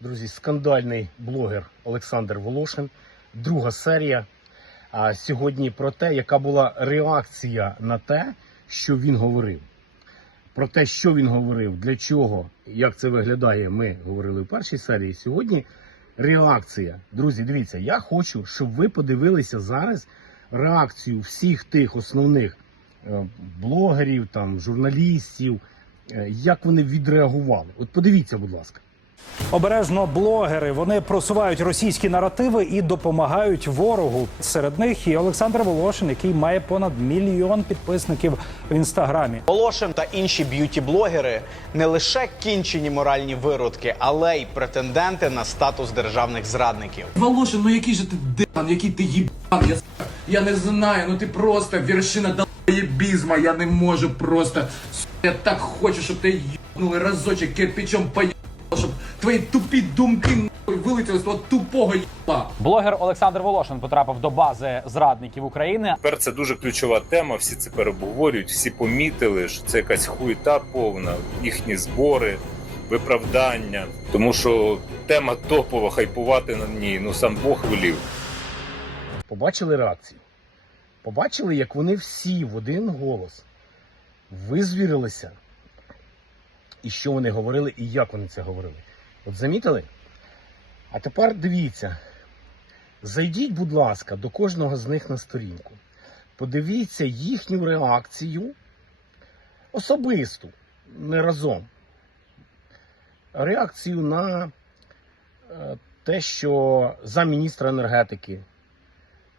Друзі, скандальний блогер Олександр Волошин. Друга серія. А сьогодні про те, яка була реакція на те, що він говорив. Про те, що він говорив, для чого, як це виглядає, ми говорили в першій серії. Сьогодні реакція. Друзі, дивіться, я хочу, щоб ви подивилися зараз реакцію всіх тих основних е, блогерів, там, журналістів, е, як вони відреагували. От подивіться, будь ласка. Обережно блогери вони просувають російські наративи і допомагають ворогу. Серед них і Олександр Волошин, який має понад мільйон підписників в інстаграмі. Волошин та інші б'юті-блогери не лише кінчені моральні виродки, але й претенденти на статус державних зрадників. Волошин, ну який же ти дебан, який ти їбан, я, я не знаю, ну ти просто вершина долбоєбізма, я не можу просто, я так хочу, щоб ти їбнули разочек кирпичом по щоб твої тупі думки вилетіли з того тупого їба. Блогер Олександр Волошин потрапив до бази зрадників України. Тепер це дуже ключова тема. Всі це переобговорюють, всі помітили, що це якась хуйта повна, їхні збори, виправдання. Тому що тема топова, хайпувати на ній. Ну сам Бог велів. Побачили реакцію? Побачили, як вони всі в один голос визвірилися, і що вони говорили, і як вони це говорили. От замітили? А тепер дивіться. Зайдіть, будь ласка, до кожного з них на сторінку. Подивіться їхню реакцію особисту, не разом. Реакцію на е, те, що за міністра енергетики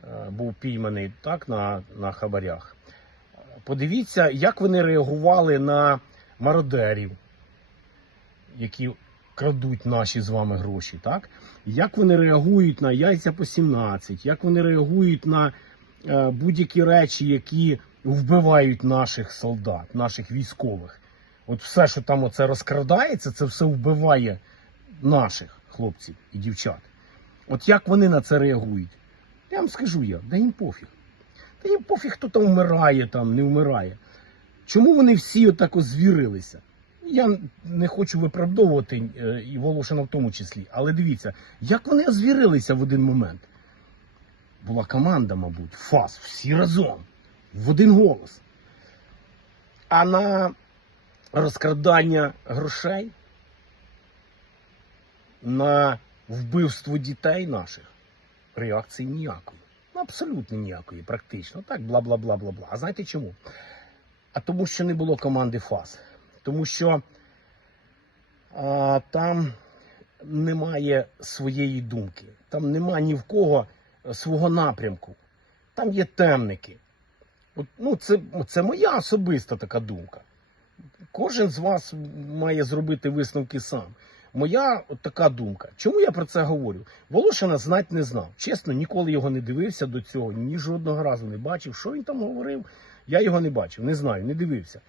е, був пійманий так, на, на хабарях. Подивіться, як вони реагували на мародерів, які крадуть наші з вами гроші. Так? Як вони реагують на яйця по 17, як вони реагують на е, будь-які речі, які вбивають наших солдат, наших військових. От все, що там оце розкрадається, це все вбиває наших хлопців і дівчат. От як вони на це реагують? Я вам скажу я, да їм пофіг. Та їм пофіг, хто там вмирає, там не вмирає. Чому вони всі отак озвірилися? Я не хочу виправдовувати е, і Волошина в тому числі, але дивіться, як вони озвірилися в один момент. Була команда, мабуть, ФАС, всі разом, в один голос. А на розкрадання грошей, на вбивство дітей наших реакції ніякої. Ну, абсолютно ніякої, практично. Так, бла бла бла бла бла. А знаєте чому? А тому, що не було команди ФАС. Тому що а, там немає своєї думки, там нема ні в кого свого напрямку. Там є темники. От, ну, це, це моя особиста така думка. Кожен з вас має зробити висновки сам. Моя от така думка. Чому я про це говорю? Волошина знать не знав. Чесно, ніколи його не дивився до цього, ні жодного разу не бачив. Що він там говорив? Я його не бачив, не знаю, не дивився.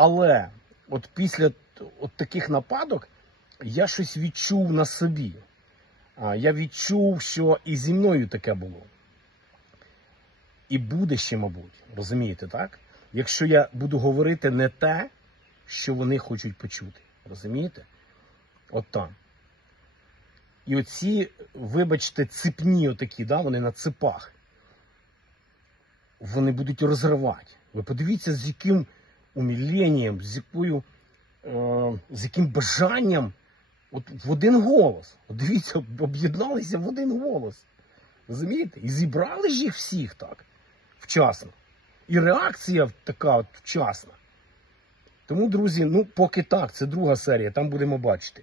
Але от після от таких нападок я щось відчув на собі. Я відчув, що і зі мною таке було. І буде ще, мабуть, розумієте, так? Якщо я буду говорити не те, що вони хочуть почути. Розумієте? От там. І оці, вибачте, ципні отакі, да, вони на ципах. Вони будуть розривати. Ви подивіться, з яким уміленням, з е, з яким бажанням, от в один голос. От дивіться, об'єдналися в один голос. Розумієте? І зібрали ж їх всіх так, вчасно. І реакція така от вчасна. Тому, друзі, ну поки так, це друга серія, там будемо бачити.